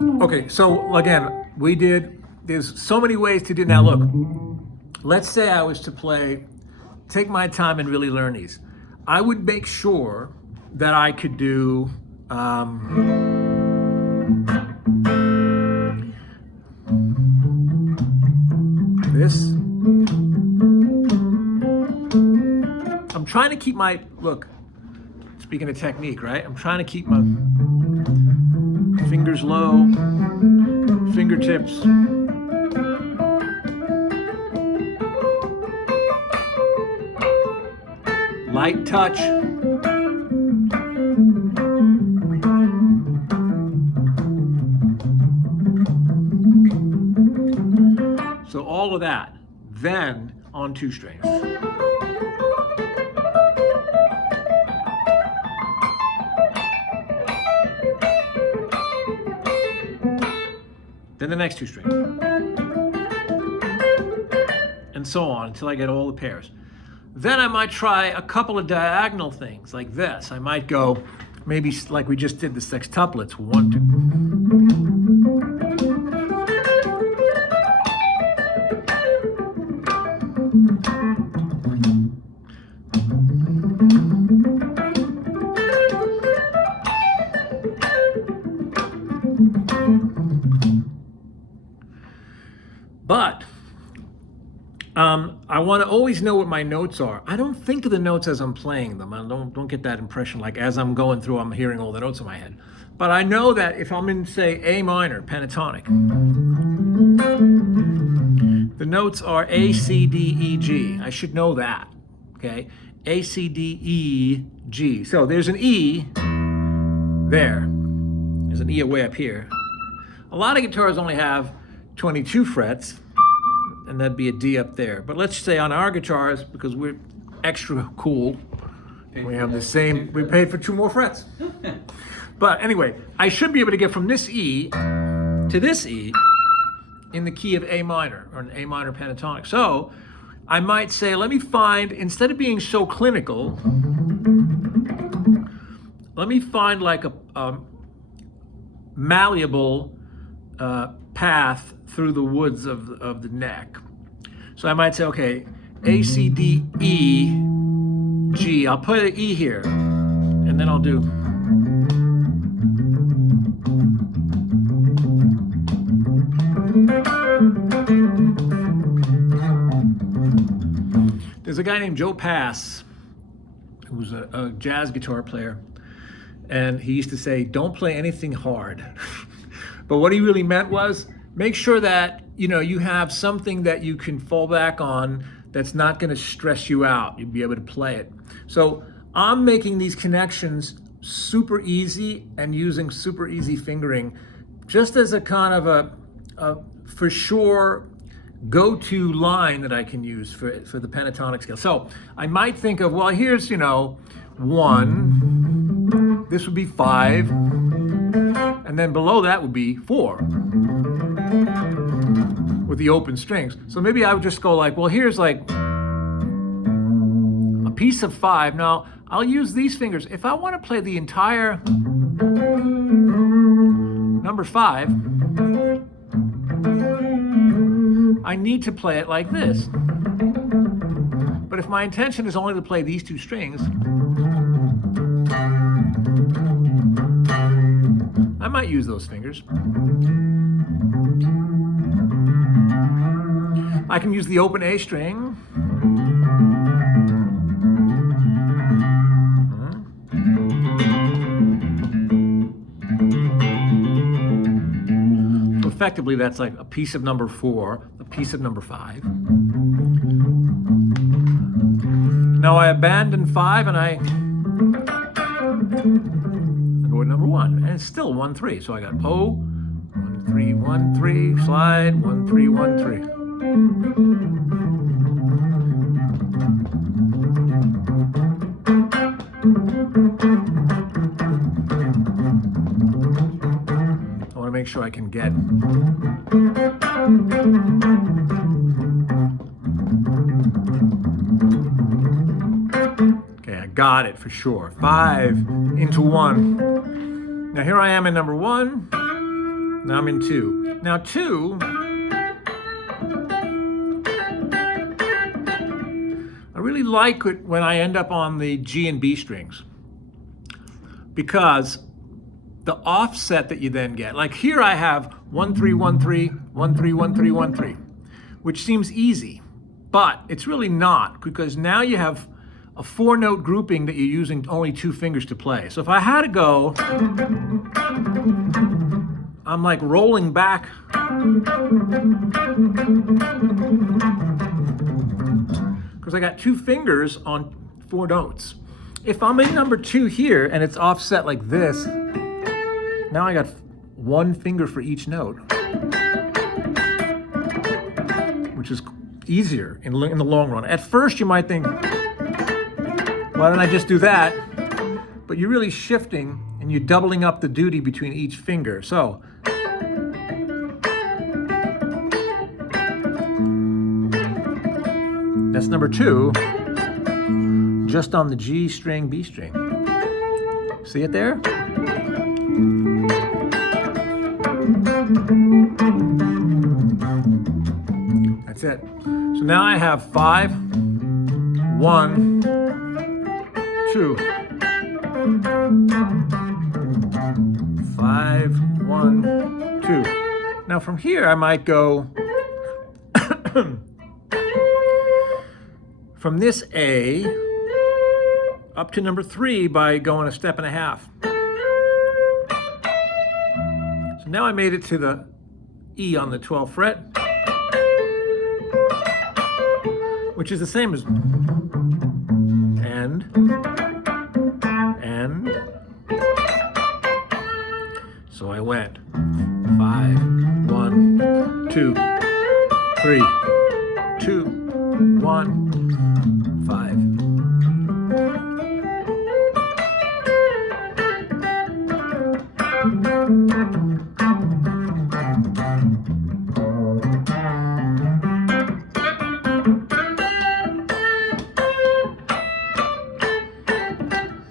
Okay, so again, there's so many ways to do. Now look, let's say I was to take my time and really learn these. I would make sure that I could do this. I'm trying to keep speaking of technique, right? I'm trying to keep my fingers low, fingertips. Light touch. So all of that, then on 2 strings. Then the next 2 strings. And so on until I get all the pairs. Then I might try a couple of diagonal things like this. I might go maybe like we just did the sextuplets. 1, 2. But I want to always know what my notes are. I don't think of the notes as I'm playing them. I don't get that impression like as I'm going through, I'm hearing all the notes in my head. But I know that if I'm in, say, A minor, pentatonic, the notes are A, C, D, E, G. I should know that, okay? A, C, D, E, G. So there's an E there. There's an E way up here. A lot of guitars only have 22 frets, and that'd be a D up there. But let's say on our guitars, because we're extra cool, we have the same, we paid for 2 more frets. But anyway, I should be able to get from this E to this E in the key of A minor, or an A minor pentatonic. So I might say, let me find, instead of being so clinical, let me find like a malleable path through the woods of the neck. So I might say, okay, A, C, D, E, G. I'll put an E here, and then I'll do. There's a guy named Joe Pass, who was a jazz guitar player, and he used to say, don't play anything hard. But what he really meant was, make sure that you have something that you can fall back on that's not going to stress you out. You'll be able to play it. So I'm making these connections super easy and using super easy fingering, just as a kind of a for sure go-to line that I can use for the pentatonic scale. So I might think of, well, here's 1. This would be 5. And then below that would be 4 with the open strings. So maybe I would just go like, well, here's like a piece of 5. Now, I'll use these fingers. If I want to play the entire number 5, I need to play it like this. But if my intention is only to play these 2 strings, I might use those fingers. I can use the open A string. So effectively, that's like a piece of number 4, a piece of number 5. Now I abandon 5 and I go with number 1, and it's still 1, 3. So I got O, 1, 3, 1, 3, slide, 1, 3, 1, 3. I want to make sure I can get. Okay, I got it for sure. 5 into 1. Now here I am in number 1. Now I'm in 2. Now 2, I really like it when I end up on the G and B strings, because the offset that you then get, like here I have 1 3 1 3 1 3 1 3 1 3, which seems easy, but it's really not, because now you have a 4-note grouping that you're using only 2 fingers to play. So if I had to go, I'm like rolling back. Because I got 2 fingers on 4 notes. If I'm in number 2 here and it's offset like this, now I got 1 finger for each note, which is easier in the long run. At first you might think, why don't I just do that? But you're really shifting and you're doubling up the duty between each finger. So that's number 2, just on the G string, B string. See it there? That's it. So now I have 5, 1, 2. 5, 1, 2. Now from here I might go from this A up to number 3 by going a step and a half. So now I made it to the E on the 12th fret, which is the same as and. So I went 5, 1, 2, 3, 2, 1, 5.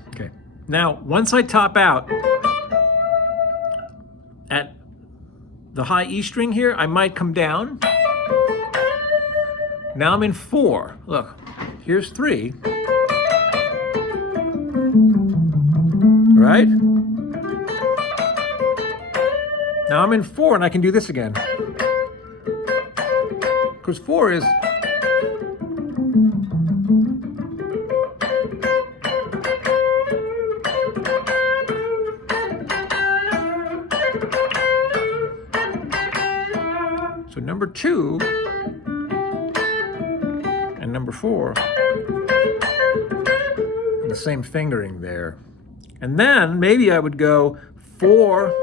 Okay. Now, once I top out at the high E string here, I might come down. Now I'm in 4. Look, here's 3. Right? Now I'm in 4 and I can do this again. Because 4 is so number 2 and number 4 and the same fingering there. And then maybe I would go 4,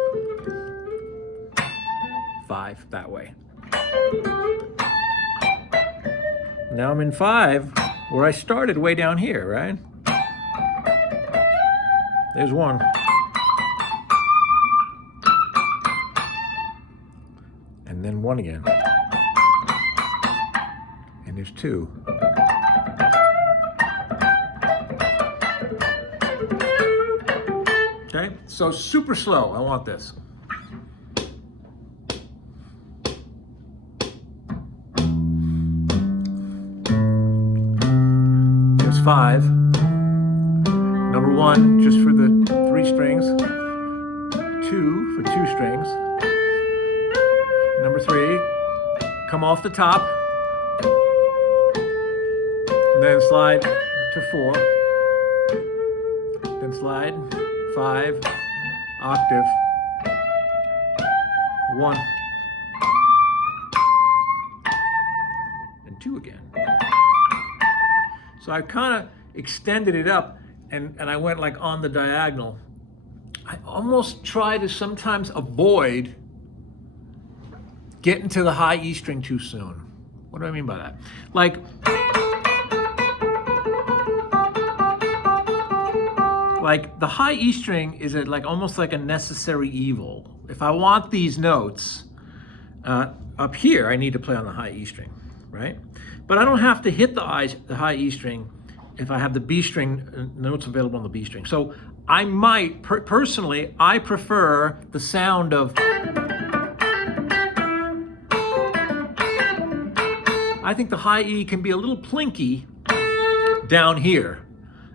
5 that way. Now I'm in 5 where I started way down here, right? There's 1. And then 1 again. And there's 2. Okay, so super slow, I want this. There's 5. Number 1, just for the 3 strings. 2 for 2 strings. Number 3, come off the top. And then slide to 4. Then slide 5, octave, 1, and 2 again. So I kind of extended it up and I went like on the diagonal. I almost try to sometimes avoid getting to the high E string too soon. What do I mean by that? Like, the high E string is like almost like a necessary evil. If I want these notes up here, I need to play on the high E string, right? But I don't have to hit the high E string if I have the B string notes available on the B string. So I might, personally, I prefer the sound of I think the high E can be a little plinky down here.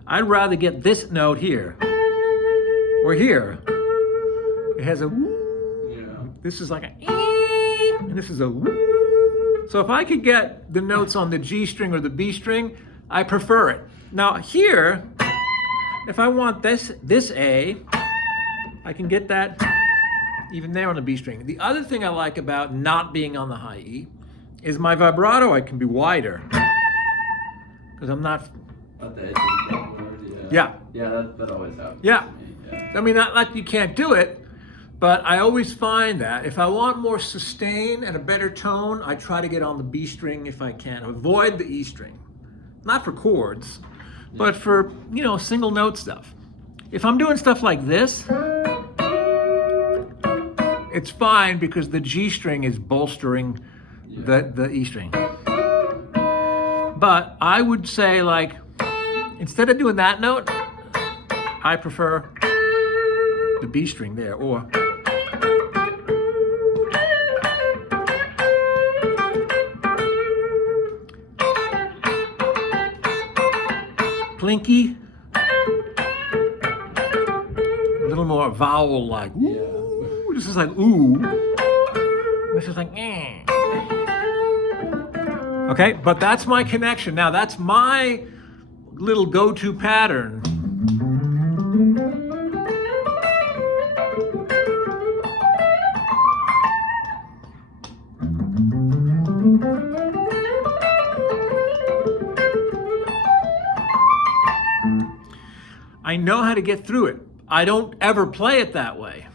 I'd rather get this note here or here. It has a woo. Yeah. This is like a E, and this is a woo. So if I could get the notes on the G string or the B string, I prefer it. Now here, if I want this A, I can get that even there on the B string. The other thing I like about not being on the high E is my vibrato, I can be wider. Because I'm not... At the edge of the fretboard, Yeah. Yeah, that always happens. Yeah. To me, yeah. I mean, not like you can't do it, but I always find that if I want more sustain and a better tone, I try to get on the B string if I can. Avoid the E string. Not for chords, but for, you know, single note stuff. If I'm doing stuff like this, it's fine because the G string is bolstering the E string. But I would say, like, instead of doing that note, I prefer the B string there, or plinky, a little more vowel-like. Ooh, this is like ooh. This is like eh. Okay, but that's my connection. Now that's my little go-to pattern. I know how to get through it. I don't ever play it that way.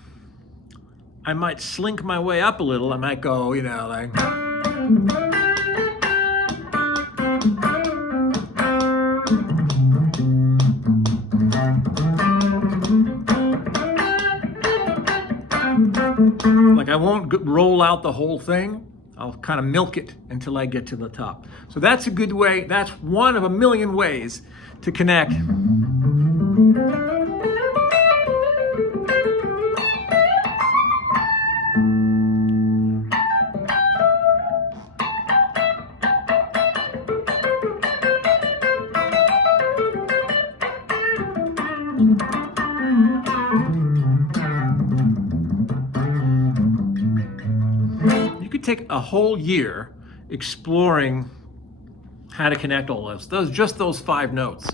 I might slink my way up a little. I might go, you know, like... Like I won't roll out the whole thing. I'll kind of milk it until I get to the top. So that's a good way. That's one of a million ways to connect. You could take a whole year exploring how to connect all those just those 5 notes.